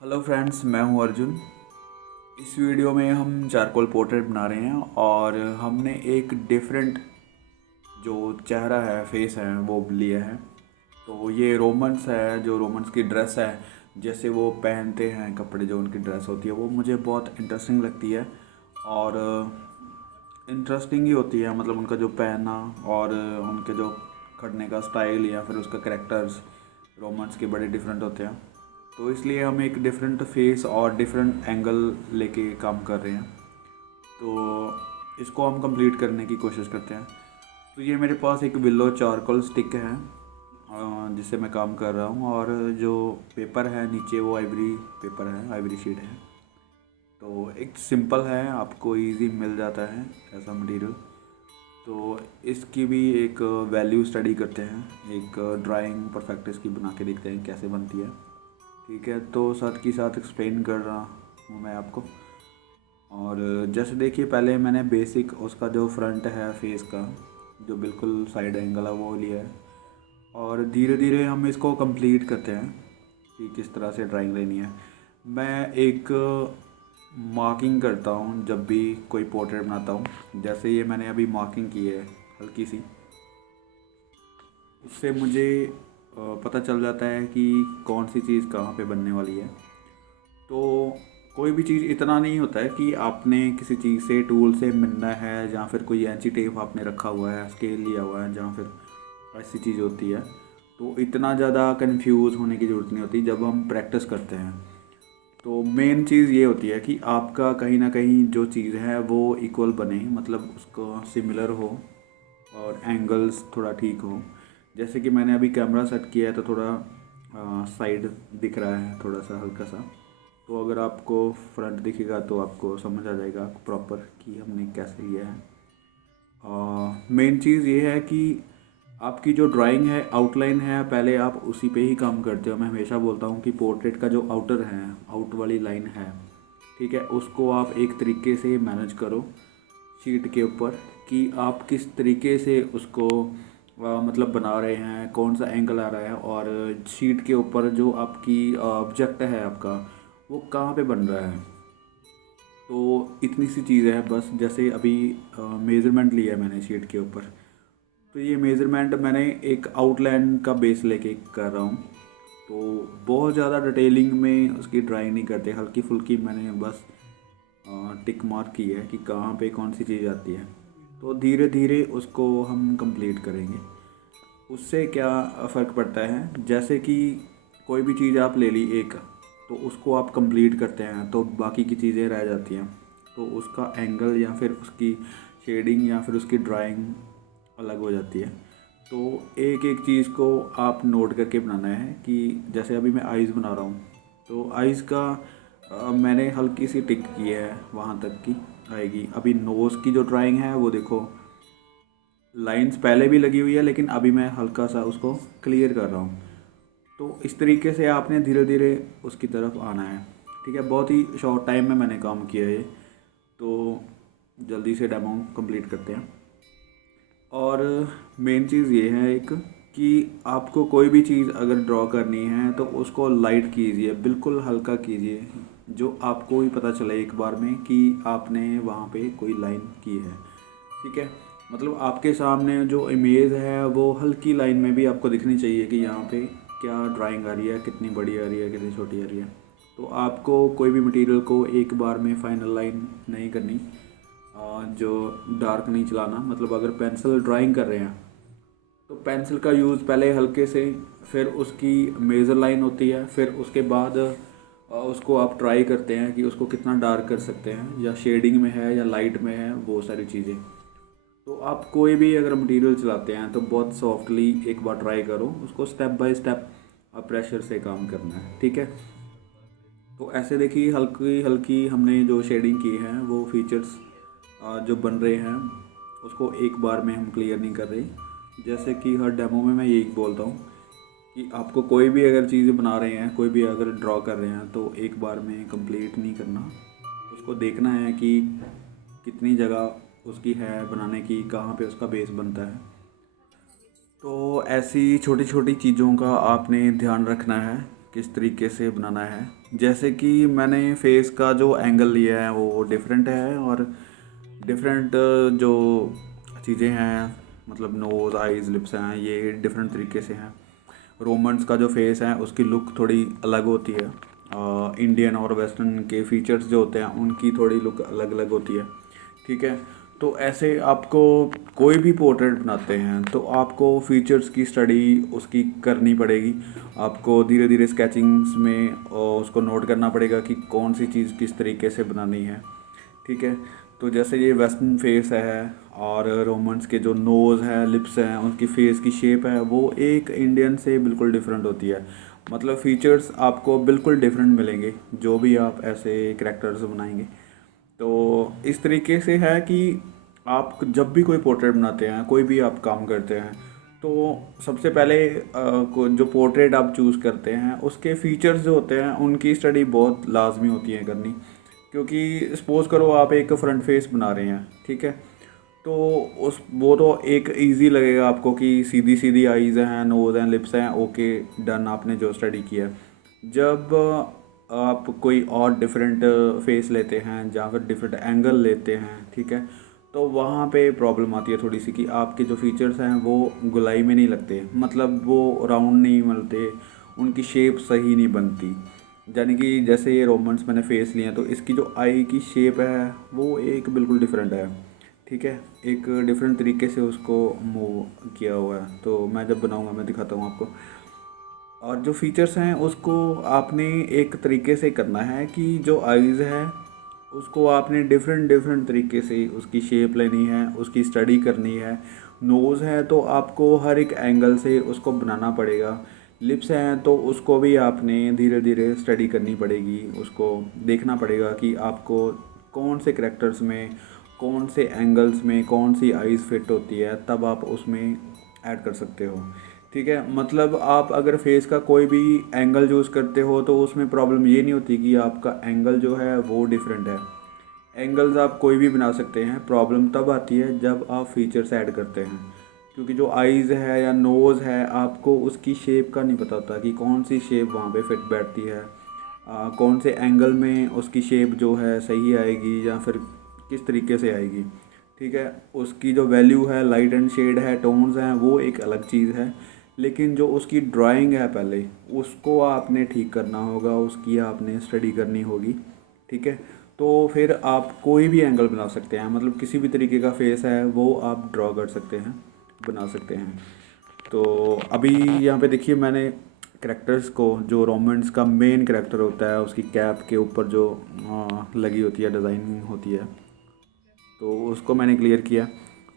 Hello friends, मैं हूं अर्जुन। इस वीडियो में हम चारकोल पोर्ट्रेट बना रहे हैं और हमने एक डिफरेंट जो चेहरा है, फेस है, वो लिया है। तो ये रोमन्स है, जो रोमन्स की ड्रेस है, जैसे वो पहनते हैं कपड़े, जो उनकी ड्रेस होती है वो मुझे बहुत इंटरेस्टिंग लगती है। और इंटरेस्टिंग ही होती है, मतलब उनका जो पहनना और उनके जो खड़ने का स्टाइल या फिर उसका करेक्टर्स रोमन्स के बड़े डिफरेंट होते हैं। तो इसलिए हम एक डिफरेंट फेस और डिफरेंट एंगल लेके काम कर रहे हैं। तो इसको हम कंप्लीट करने की कोशिश करते हैं। तो ये मेरे पास एक विलो चारकोल स्टिक है जिससे मैं काम कर रहा हूँ, और जो पेपर है नीचे वो आइवरी पेपर है, आइवरी शीट है। तो एक सिंपल है, आपको इजी मिल जाता है ऐसा मटेरियल। तो इसकी भी एक वैल्यू स्टडी करते हैं, एक ड्राइंग परफेक्ट इसकी बना के देखते हैं कैसे बनती है। ठीक है, तो साथ के साथ एक्सप्लेन कर रहा हूँ मैं आपको। और जैसे देखिए, पहले मैंने बेसिक उसका जो फ्रंट है फेस का, जो बिल्कुल साइड एंगल है वो लिया है। और धीरे धीरे हम इसको कंप्लीट करते हैं कि किस तरह से ड्राइंग लेनी है। मैं एक मार्किंग करता हूँ जब भी कोई पोर्ट्रेट बनाता हूँ। जैसे ये मैंने अभी मार्किंग की है हल्की सी, उससे मुझे पता चल जाता है कि कौन सी चीज़ कहाँ पे बनने वाली है। तो कोई भी चीज़ इतना नहीं होता है कि आपने किसी चीज़ से टूल से मिलना है, या फिर कोई ऐंची टेप आपने रखा हुआ है, स्केल लिया हुआ है, जहाँ फिर ऐसी चीज़ होती है। तो इतना ज़्यादा कंफ्यूज होने की ज़रूरत नहीं होती जब हम प्रैक्टिस करते हैं। तो मेन चीज़ ये होती है कि आपका कहीं ना कहीं जो चीज़ है वो इक्वल बने, मतलब उसको सिमिलर हो और एंगल्स थोड़ा ठीक हो। जैसे कि मैंने अभी कैमरा सेट किया है तो थोड़ा साइड दिख रहा है, थोड़ा सा हल्का सा। तो अगर आपको फ्रंट दिखेगा तो आपको समझ आ जाएगा प्रॉपर कि हमने कैसे लिया है। मेन चीज़ ये है कि आपकी जो ड्राइंग है, आउटलाइन है, पहले आप उसी पे ही काम करते हो। मैं हमेशा बोलता हूँ कि पोर्ट्रेट का जो आउटर है, आउट वाली लाइन है, ठीक है, उसको आप एक तरीके से मैनेज करो शीट के ऊपर कि आप किस तरीके से उसको मतलब बना रहे हैं, कौन सा एंगल आ रहा है, और शीट के ऊपर जो आपकी ऑब्जेक्ट है आपका, वो कहाँ पे बन रहा है। तो इतनी सी चीज़ है बस। जैसे अभी मेज़रमेंट लिया है मैंने शीट के ऊपर, तो ये मेज़रमेंट मैंने एक आउटलाइन का बेस लेके कर रहा हूँ। तो बहुत ज़्यादा डिटेलिंग में उसकी ड्राइंग नहीं करते, हल्की फुल्की मैंने बस टिक मार्क की है कि कहाँ पे कौन सी चीज़ आती है। तो धीरे धीरे उसको हम कंप्लीट करेंगे। उससे क्या फ़र्क पड़ता है, जैसे कि कोई भी चीज़ आप ले ली एक, तो उसको आप कंप्लीट करते हैं तो बाकी की चीज़ें रह जाती हैं। तो उसका एंगल या फिर उसकी शेडिंग या फिर उसकी ड्राइंग अलग हो जाती है। तो एक एक चीज़ को आप नोट करके बनाना है कि जैसे अभी मैं आइज़ बना रहा हूँ, तो आइज़ का मैंने हल्की सी टिक की है, वहाँ तक की आएगी। अभी नोज़ की जो ड्राइंग है वो देखो, लाइंस पहले भी लगी हुई है लेकिन अभी मैं हल्का सा उसको क्लियर कर रहा हूँ। तो इस तरीके से आपने धीरे धीरे उसकी तरफ आना है। ठीक है, बहुत ही शॉर्ट टाइम में मैंने काम किया है ये, तो जल्दी से डेमो कंप्लीट करते हैं। और मेन चीज़ ये है एक, कि आपको कोई भी चीज़ अगर ड्रॉ करनी है तो उसको लाइट कीजिए, बिल्कुल हल्का कीजिए, जो आपको ही पता चले एक बार में कि आपने वहाँ पे कोई लाइन की है। ठीक है, मतलब आपके सामने जो इमेज है वो हल्की लाइन में भी आपको दिखनी चाहिए कि यहाँ पे क्या ड्राइंग आ रही है, कितनी बड़ी आ रही है, कितनी छोटी आ रही है। तो आपको कोई भी मटेरियल को एक बार में फाइनल लाइन नहीं करनी, जो डार्क नहीं चलाना। मतलब अगर पेंसिल ड्राइंग कर रहे हैं तो पेंसिल का यूज़ पहले हल्के से, फिर उसकी मेजर लाइन होती है, फिर उसके बाद उसको आप ट्राई करते हैं कि उसको कितना डार्क कर सकते हैं, या शेडिंग में है या लाइट में है, वो सारी चीज़ें। तो आप कोई भी अगर मटेरियल चलाते हैं तो बहुत सॉफ्टली एक बार ट्राई करो उसको, स्टेप बाय स्टेप आप प्रेशर से काम करना है। ठीक है, तो ऐसे देखिए हल्की हल्की हमने जो शेडिंग की है वो फीचर्स जो बन रहे हैं उसको एक बार में हम क्लियर नहीं कर रहे। जैसे कि हर डेमो में मैं यही बोलता हूँ कि आपको कोई भी अगर चीज़ बना रहे हैं, कोई भी अगर ड्रॉ कर रहे हैं, तो एक बार में कंप्लीट नहीं करना। उसको देखना है कि कितनी जगह उसकी है बनाने की, कहाँ पे उसका बेस बनता है। तो ऐसी छोटी छोटी चीज़ों का आपने ध्यान रखना है किस तरीके से बनाना है। जैसे कि मैंने फेस का जो एंगल लिया है वो डिफरेंट है, और डिफरेंट जो चीज़ें हैं, मतलब नोज़, आइज़, लिप्स हैं, ये डिफरेंट तरीके से हैं। रोमन्स का जो फेस है उसकी लुक थोड़ी अलग होती है। इंडियन और वेस्टर्न के फीचर्स जो होते हैं उनकी थोड़ी लुक अलग अलग होती है। ठीक है, तो ऐसे आपको कोई भी पोर्ट्रेट बनाते हैं तो आपको फीचर्स की स्टडी उसकी करनी पड़ेगी। आपको धीरे धीरे स्केचिंग्स में उसको नोट करना पड़ेगा कि कौन सी चीज़ किस तरीके से बनानी है। ठीक है, तो जैसे ये वेस्टर्न फेस है और रोमन्स के जो नोज़ है, लिप्स हैं, उनकी फेस की शेप है वो एक इंडियन से बिल्कुल डिफरेंट होती है। मतलब फीचर्स आपको बिल्कुल डिफरेंट मिलेंगे जो भी आप ऐसे करैक्टर्स बनाएंगे। तो इस तरीके से है कि आप जब भी कोई पोर्ट्रेट बनाते हैं, कोई भी आप काम करते हैं, तो सबसे पहले जो पोर्ट्रेट आप चूज़ करते हैं उसके फीचर्स जो होते हैं उनकी स्टडी बहुत लाजमी होती है करनी। क्योंकि सपोज़ करो आप एक फ्रंट फेस बना रहे हैं, ठीक है, तो उस वो तो एक इजी लगेगा आपको कि सीधी सीधी आईज़ हैं, नोज़ हैं, लिप्स हैं, ओके, डन, आपने जो स्टडी किया है। जब आप कोई और डिफरेंट फेस लेते हैं या फिर डिफरेंट एंगल लेते हैं, ठीक है, तो वहाँ पे प्रॉब्लम आती है थोड़ी सी कि आपके जो फीचर्स हैं वो गुलाई में नहीं लगते, मतलब वो राउंड नहीं मिलते, उनकी शेप सही नहीं बनती। यानी कि जैसे ये रोमन्स मैंने फेस लिए हैं तो इसकी जो आई की शेप है वो एक बिल्कुल डिफरेंट है। ठीक है, एक डिफरेंट तरीके से उसको मूव किया हुआ है। तो मैं जब बनाऊंगा मैं दिखाता हूँ आपको। और जो फीचर्स हैं उसको आपने एक तरीके से करना है कि जो आइज़ है उसको आपने डिफरेंट डिफरेंट तरीके से उसकी शेप लेनी है, उसकी स्टडी करनी है। नोज़ है तो आपको हर एक एंगल से उसको बनाना पड़ेगा। लिप्स हैं तो उसको भी आपने धीरे धीरे स्टडी करनी पड़ेगी, उसको देखना पड़ेगा कि आपको कौन से करैक्टर्स में, कौन से एंगल्स में कौन सी आइज़ फिट होती है, तब आप उसमें ऐड कर सकते हो। ठीक है, मतलब आप अगर फेस का कोई भी एंगल यूज़ करते हो तो उसमें प्रॉब्लम ये नहीं होती कि आपका एंगल जो है वो डिफरेंट है। एंगल्स आप कोई भी बना सकते हैं, प्रॉब्लम तब आती है जब आप फीचर्स ऐड करते हैं। क्योंकि जो आइज़ है या नोज़ है आपको उसकी शेप का नहीं पता होता कि कौन सी शेप वहाँ पे फिट बैठती है, कौन से एंगल में उसकी शेप जो है सही आएगी या फिर किस तरीके से आएगी। ठीक है, उसकी जो वैल्यू है, लाइट एंड शेड है, टोन्स हैं, वो एक अलग चीज़ है। लेकिन जो उसकी ड्राइंग है पहले उसको आपने ठीक करना होगा, उसकी आपने स्टडी करनी होगी। ठीक है, तो फिर आप कोई भी एंगल बना सकते हैं, मतलब किसी भी तरीके का फेस है वो आप ड्रॉ कर सकते हैं, बना सकते हैं। तो अभी यहाँ पे देखिए मैंने करैक्टर्स को, जो रोमेंस का मेन करैक्टर होता है उसकी कैप के ऊपर जो लगी होती है, डिज़ाइनिंग होती है, तो उसको मैंने क्लियर किया।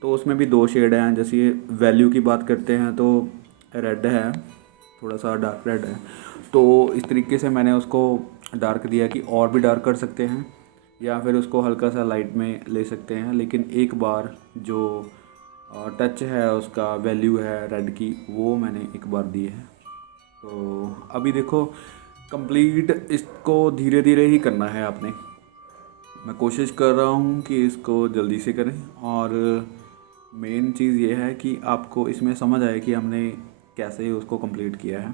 तो उसमें भी दो शेड हैं। जैसे वैल्यू की बात करते हैं तो रेड है, थोड़ा सा डार्क रेड है, तो इस तरीके से मैंने उसको डार्क दिया कि और भी डार्क कर सकते हैं या फिर उसको हल्का सा लाइट में ले सकते हैं, लेकिन एक बार जो टच है उसका, वैल्यू है रेड की, वो मैंने एक बार दी है। तो अभी देखो कंप्लीट इसको धीरे धीरे ही करना है आपने। मैं कोशिश कर रहा हूँ कि इसको जल्दी से करें, और मेन चीज़ ये है कि आपको इसमें समझ आए कि हमने कैसे उसको कंप्लीट किया है।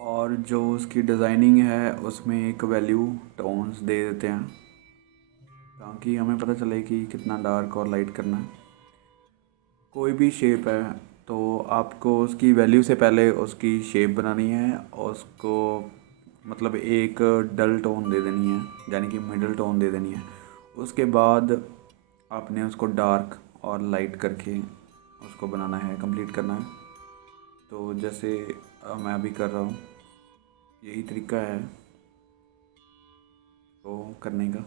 और जो उसकी डिज़ाइनिंग है उसमें एक वैल्यू टोन्स दे देते हैं ताकि हमें पता चले कि कितना डार्क और लाइट करना है। कोई भी शेप है तो आपको उसकी वैल्यू से पहले उसकी शेप बनानी है, और उसको मतलब एक डल टोन दे देनी है, यानी कि मिडल टोन दे देनी है। उसके बाद आपने उसको डार्क और लाइट करके उसको बनाना है, कंप्लीट करना है। तो जैसे मैं अभी कर रहा हूँ, यही तरीका है तो करने का।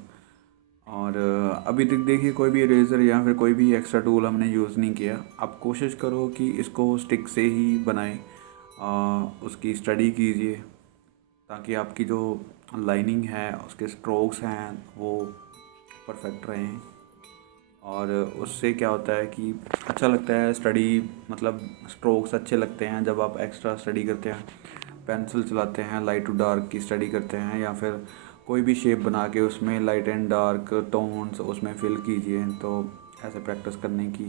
और अभी तक देखिए कोई भी इरेज़र या फिर कोई भी एक्स्ट्रा टूल हमने यूज़ नहीं किया। आप कोशिश करो कि इसको स्टिक से ही बनाएं, उसकी स्टडी कीजिए ताकि आपकी जो लाइनिंग है, उसके स्ट्रोक्स हैं, वो परफेक्ट रहें। और उससे क्या होता है कि अच्छा लगता है स्टडी, मतलब स्ट्रोक्स अच्छे लगते हैं जब आप एक्स्ट्रा स्टडी करते हैं, पेंसिल चलाते हैं, लाइट टू डार्क की स्टडी करते हैं, या फिर कोई भी शेप बना के उसमें लाइट एंड डार्क टोन्स उसमें फिल कीजिए। तो ऐसे प्रैक्टिस करने की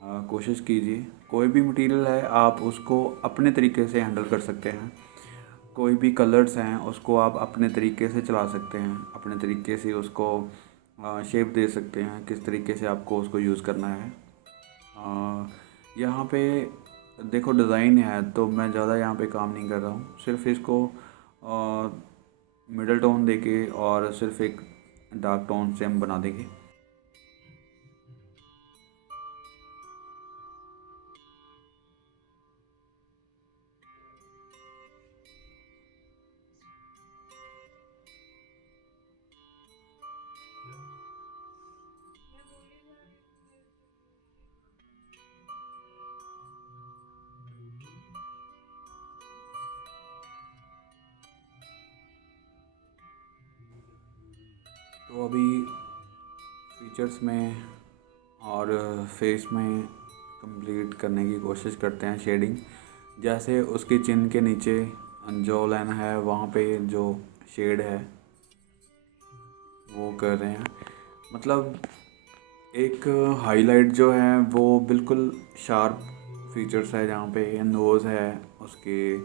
कोशिश कीजिए। कोई भी मटेरियल है आप उसको अपने तरीके से हैंडल कर सकते हैं। कोई भी कलर्स हैं उसको आप अपने तरीके से चला सकते हैं, अपने तरीके से उसको शेप दे सकते हैं, किस तरीके से आपको उसको यूज़ करना है। यहाँ पे देखो डिज़ाइन है तो मैं ज़्यादा यहाँ पे काम नहीं कर रहा हूँ, सिर्फ इसको मिडल टोन देके और सिर्फ एक डार्क टोन से हम बना देंगे। तो अभी फीचर्स में और फेस में कंप्लीट करने की कोशिश करते हैं शेडिंग। जैसे उसके चिन के नीचे जो लाइन है वहाँ पे जो शेड है वो कर रहे हैं। मतलब एक हाईलाइट जो है वो बिल्कुल शार्प फीचर्स है, जहाँ पे नोज़ है, उसके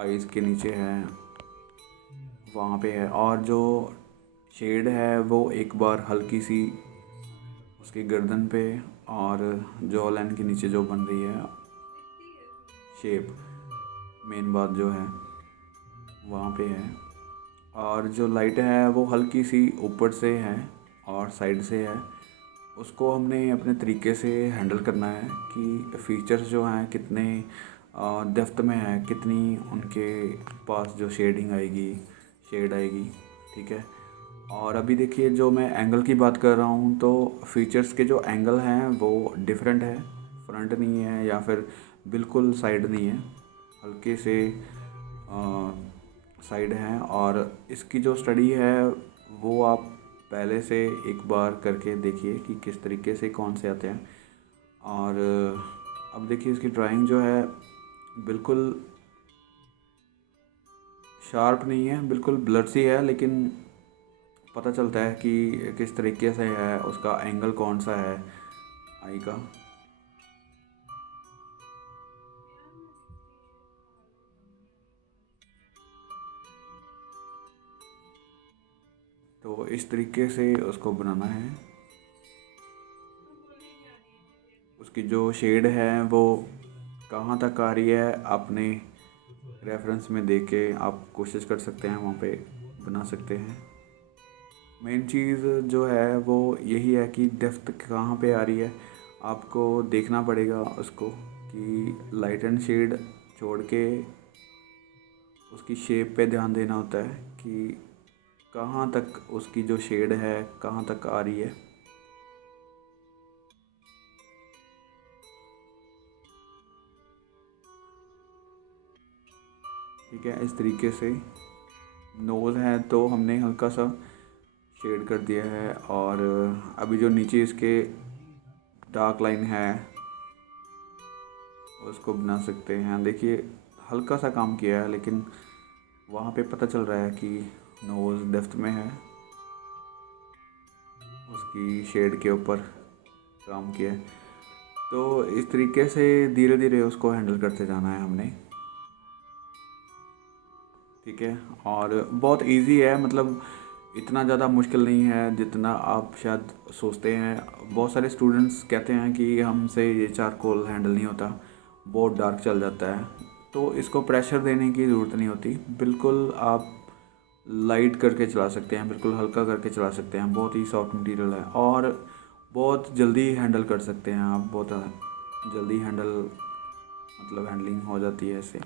आईज़ के नीचे है, वहाँ पे है। और जो शेड है वो एक बार हल्की सी उसकी गर्दन पे और जॉ लाइन के नीचे जो बन रही है शेप, मेन बात जो है वहाँ पे है। और जो लाइट है वो हल्की सी ऊपर से है और साइड से है। उसको हमने अपने तरीके से हैंडल करना है कि फीचर्स जो हैं कितने डेप्थ में है, कितनी उनके पास जो शेडिंग आएगी, शेड आएगी। ठीक है। और अभी देखिए जो मैं एंगल की बात कर रहा हूँ तो फीचर्स के जो एंगल हैं वो डिफरेंट है, फ्रंट नहीं है या फिर बिल्कुल साइड नहीं है, हल्के से साइड हैं। और इसकी जो स्टडी है वो आप पहले से एक बार करके देखिए कि किस तरीके से कौन से आते हैं। और अब देखिए इसकी ड्राइंग जो है बिल्कुल शार्प नहीं है, बिल्कुल ब्लर सी है, लेकिन पता चलता है कि किस तरीके से है, उसका एंगल कौन सा है आई का। तो इस तरीके से उसको बनाना है। उसकी जो शेड है वो कहाँ तक आ रही है अपने रेफरेंस में देख के आप कोशिश कर सकते हैं, वहाँ पे बना सकते हैं। मेन चीज़ जो है वो यही है कि डेप्थ कहाँ पे आ रही है, आपको देखना पड़ेगा उसको कि लाइट एंड शेड छोड़ के उसकी शेप पे ध्यान देना होता है कि कहाँ तक उसकी जो शेड है कहाँ तक आ रही है। ठीक है, इस तरीके से नोज़ है तो हमने हल्का सा शेड कर दिया है। और अभी जो नीचे इसके डार्क लाइन है उसको बना सकते हैं। देखिए हल्का सा काम किया है, लेकिन वहाँ पे पता चल रहा है कि नोज़ डेप्थ में है, उसकी शेड के ऊपर काम किया है। तो इस तरीके से धीरे धीरे उसको हैंडल करते जाना है हमने। ठीक है। और बहुत इजी है, मतलब इतना ज़्यादा मुश्किल नहीं है जितना आप शायद सोचते हैं। बहुत सारे स्टूडेंट्स कहते हैं कि हमसे ये चारकोल हैंडल नहीं होता, बहुत डार्क चल जाता है। तो इसको प्रेशर देने की ज़रूरत नहीं होती, बिल्कुल आप लाइट करके चला सकते हैं, बिल्कुल हल्का करके चला सकते हैं। बहुत ही सॉफ्ट मटेरियल है और बहुत जल्दी हैंडल कर सकते हैं आप, बहुत जल्दी मतलब हैंडलिंग हो जाती है इससे।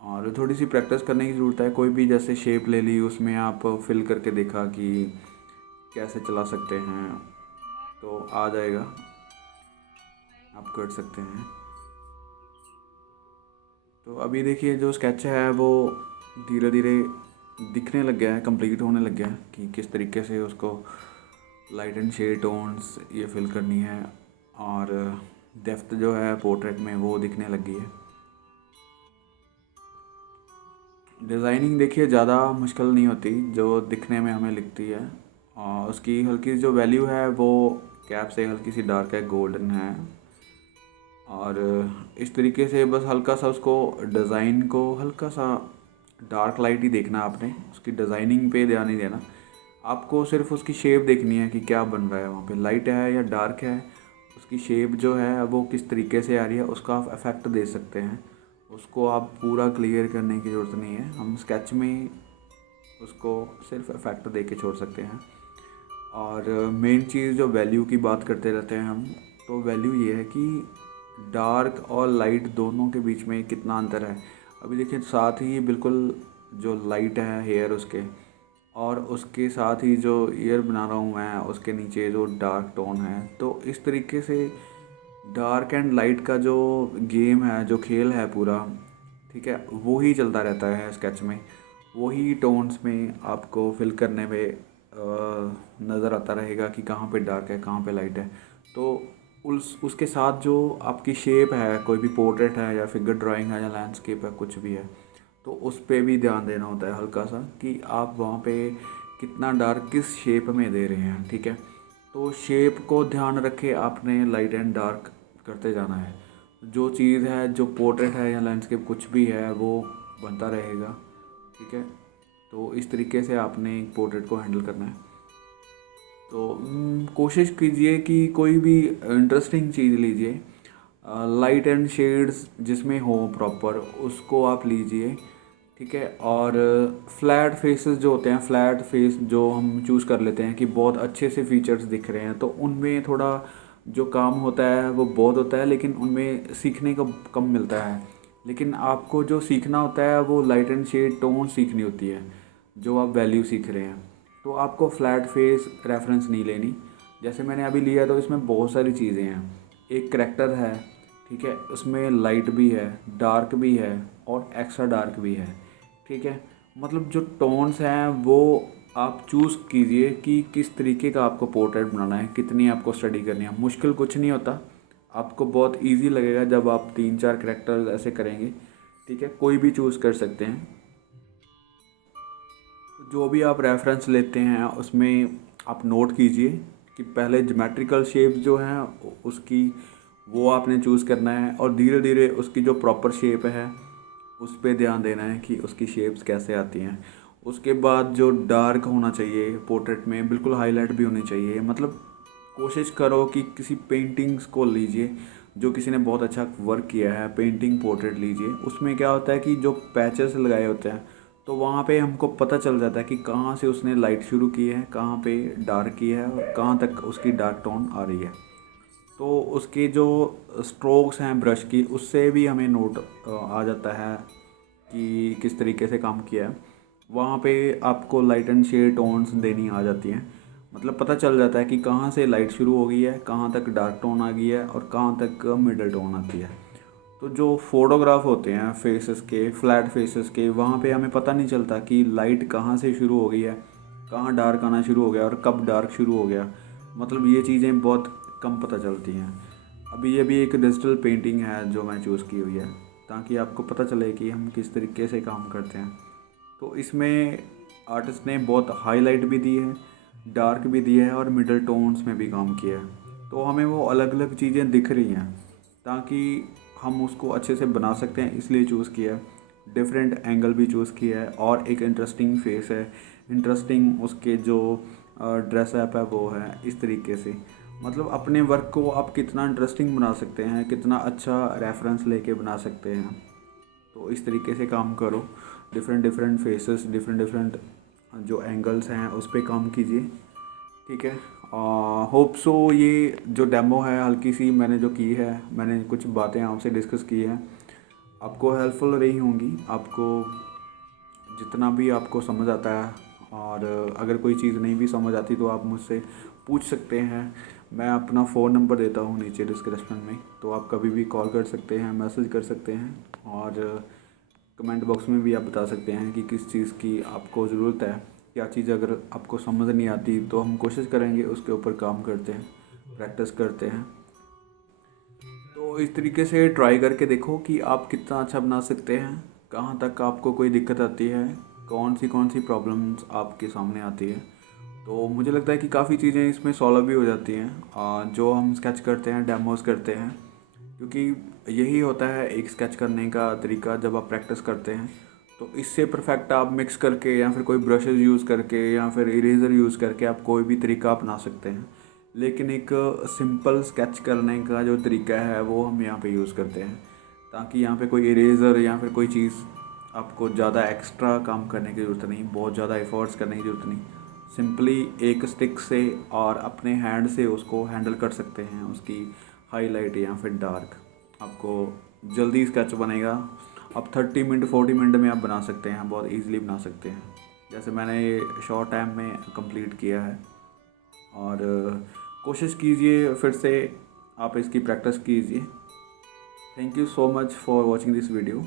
और थोड़ी सी प्रैक्टिस करने की ज़रूरत है। कोई भी जैसे शेप ले ली, उसमें आप फिल करके देखा कि कैसे चला सकते हैं, तो आ जाएगा, आप कर सकते हैं। तो अभी देखिए जो स्केच है वो धीरे धीरे दिखने लग गया है, कंप्लीट होने लग गया है कि किस तरीके से उसको लाइट एंड शेड टोन्स ये फिल करनी है। और डेप्थ जो है पोर्ट्रेट में वो दिखने लग गई है। डिज़ाइनिंग देखिए ज़्यादा मुश्किल नहीं होती, जो दिखने में हमें लिखती है। और उसकी हल्की जो वैल्यू है वो कैप से हल्की सी डार्क है, गोल्डन है। और इस तरीके से बस हल्का सा उसको डिज़ाइन को हल्का सा डार्क लाइट ही देखना है आपने, उसकी डिज़ाइनिंग पे ध्यान नहीं देना। आपको सिर्फ उसकी शेप देखनी है कि क्या बन रहा है वहाँ पे, लाइट है या डार्क है, उसकी शेप जो है वो किस तरीके से आ रही है, उसका आप इफ़ेक्ट दे सकते हैं। उसको आप पूरा क्लियर करने की ज़रूरत नहीं है, हम स्केच में उसको सिर्फ इफ़ेक्ट दे के छोड़ सकते हैं। और मेन चीज़ जो वैल्यू की बात करते रहते हैं हम, तो वैल्यू ये है कि डार्क और लाइट दोनों के बीच में कितना अंतर है। अभी देखिए साथ ही बिल्कुल जो लाइट है हेयर उसके, और उसके साथ ही जो ईयर बना रहा हूँ मैं उसके नीचे जो डार्क टोन है, तो इस तरीके से डार्क एंड लाइट का जो गेम है, जो खेल है पूरा, ठीक है, वो ही चलता रहता है स्केच में। वही टोन्स में आपको फिल करने में नज़र आता रहेगा कि कहाँ पे डार्क है कहाँ पे लाइट है। तो उसके साथ जो आपकी शेप है, कोई भी पोर्ट्रेट है या फिगर ड्राइंग है या लैंडस्केप है, कुछ भी है, तो उस पे भी ध्यान देना होता है हल्का सा कि आप वहाँ पे कितना डार्क किस शेप में दे रहे हैं, ठीक है। तो शेप को ध्यान रखे आपने लाइट एंड डार्क करते जाना है। जो चीज़ है, जो पोर्ट्रेट है या लैंडस्केप कुछ भी है, वो बनता रहेगा, ठीक है। तो इस तरीके से आपने एक पोर्ट्रेट को हैंडल करना है। तो कोशिश कीजिए कि कोई भी इंटरेस्टिंग चीज़ लीजिए, लाइट एंड शेड्स जिसमें हो प्रॉपर, उसको आप लीजिए, ठीक है। और फ्लैट फेसेस जो होते हैं, फ्लैट फेस जो हम चूज़ कर लेते हैं कि बहुत अच्छे से फीचर्स दिख रहे हैं, तो उनमें थोड़ा जो काम होता है वो बहुत होता है, लेकिन उनमें सीखने को कम मिलता है। लेकिन आपको जो सीखना होता है वो लाइट एंड शेड टोन सीखनी होती है, जो आप वैल्यू सीख रहे हैं। तो आपको फ्लैट फेस रेफरेंस नहीं लेनी। जैसे मैंने अभी लिया, तो इसमें बहुत सारी चीज़ें हैं। एक करैक्टर है, ठीक है, उसमें लाइट भी है, डार्क भी है और एक्स्ट्रा डार्क भी है, ठीक है। मतलब जो टोन्स हैं वो आप चूज़ कीजिए कि किस तरीके का आपको पोर्ट्रेट बनाना है, कितनी आपको स्टडी करनी है। मुश्किल कुछ नहीं होता, आपको बहुत इजी लगेगा जब आप 3-4 करैक्टर्स ऐसे करेंगे, ठीक है। कोई भी चूज़ कर सकते हैं। जो भी आप रेफरेंस लेते हैं उसमें आप नोट कीजिए कि पहले ज्योमेट्रिकल शेप जो हैं उसकी वो आपने चूज़ करना है, और धीरे धीरे उसकी जो प्रॉपर शेप है उस पर ध्यान देना है कि उसकी शेप्स कैसे आती हैं। उसके बाद जो डार्क होना चाहिए पोर्ट्रेट में, बिल्कुल हाईलाइट भी होनी चाहिए। मतलब कोशिश करो कि किसी पेंटिंग्स को लीजिए जो किसी ने बहुत अच्छा वर्क किया है, पेंटिंग पोर्ट्रेट लीजिए। उसमें क्या होता है कि जो पैचेस लगाए होते हैं, तो वहाँ पे हमको पता चल जाता है कि कहाँ से उसने लाइट शुरू की है, कहाँ पे डार्क की है और कहाँ तक उसकी डार्क टोन आ रही है। तो उसके जो स्ट्रोक्स हैं ब्रश की, उससे भी हमें नोट आ जाता है कि किस तरीके से काम किया है। वहाँ पे आपको लाइट एंड शेड टोन्स देनी आ जाती हैं। मतलब पता चल जाता है कि कहाँ से लाइट शुरू हो गई है, कहाँ तक डार्क टोन आ गई है और कहाँ तक मिडल टोन आती है। तो जो फोटोग्राफ होते हैं फेसेस के, फ्लैट फेसेस के, वहाँ पे हमें पता नहीं चलता कि लाइट कहाँ से शुरू हो गई है, कहाँ डार्क आना शुरू हो गया और कब डार्क शुरू हो गया। मतलब ये चीज़ें बहुत कम पता चलती हैं। अभी ये भी एक डिजिटल पेंटिंग है जो मैं चूज़ की हुई है, ताकि आपको पता चले कि हम किस तरीके से काम करते हैं। तो इसमें आर्टिस्ट ने बहुत हाईलाइट भी दी है, डार्क भी दिया है और मिडल टोन्स में भी काम किया है। तो हमें वो अलग अलग चीज़ें दिख रही हैं, ताकि हम उसको अच्छे से बना सकते हैं, इसलिए चूज़ किया है। डिफरेंट एंगल भी चूज़ किया है और एक इंटरेस्टिंग फेस है, इंटरेस्टिंग उसके जो ड्रेसअप है वो है, इस तरीके से। मतलब अपने वर्क को आप कितना इंटरेस्टिंग बना सकते हैं, कितना अच्छा रेफरेंस लेके बना सकते हैं, तो इस तरीके से काम करो। Different different phases, different different जो एंगल्स हैं उस पर काम कीजिए, ठीक है। होप सो ये जो डेमो है हल्की सी मैंने जो की है, मैंने कुछ बातें आपसे डिस्कस की हैं, आपको हेल्पफुल रही होंगी। आपको जितना भी आपको समझ आता है, और अगर कोई चीज़ नहीं भी समझ आती तो आप मुझसे पूछ सकते हैं। मैं अपना फ़ोन नंबर देता हूँ नीचे डिस्क्रिप्शन में, तो आप कभी भी कॉल कर सकते हैं, मैसेज कर सकते हैं, और कमेंट बॉक्स में भी आप बता सकते हैं कि किस चीज़ की आपको ज़रूरत है, क्या चीज़ अगर आपको समझ नहीं आती तो हम कोशिश करेंगे उसके ऊपर काम करते हैं, प्रैक्टिस करते हैं। तो इस तरीके से ट्राई करके देखो कि आप कितना अच्छा बना सकते हैं, कहाँ तक आपको कोई दिक्कत आती है, कौन सी प्रॉब्लम्स आपके सामने आती है। तो मुझे लगता है कि काफ़ी चीज़ें इसमें सॉल्व भी हो जाती हैं जो हम स्केच करते हैं, डेमोज करते हैं, क्योंकि यही होता है एक स्केच करने का तरीका। जब आप प्रैक्टिस करते हैं तो इससे परफेक्ट आप मिक्स करके या फिर कोई ब्रशेज़ यूज़ करके या फिर इरेज़र यूज़ करके आप कोई भी तरीका अपना सकते हैं। लेकिन एक सिंपल स्केच करने का जो तरीका है वो हम यहाँ पे यूज़ करते हैं, ताकि यहाँ पे कोई इरेज़र या फिर कोई चीज़ आपको ज़्यादा एक्स्ट्रा काम करने की ज़रूरत नहीं, बहुत ज़्यादा एफर्ट्स करने की ज़रूरत नहीं। सिंपली एक स्टिक से और अपने हैंड से उसको हैंडल कर सकते हैं, उसकी हाईलाइट या फिर डार्क। आपको जल्दी स्केच बनेगा। आप 30 मिनट 40 मिनट में आप बना सकते हैं, बहुत इजीली बना सकते हैं, जैसे मैंने ये शॉर्ट टाइम में कंप्लीट किया है। और कोशिश कीजिए, फिर से आप इसकी प्रैक्टिस कीजिए। Thank you so much for watching this video.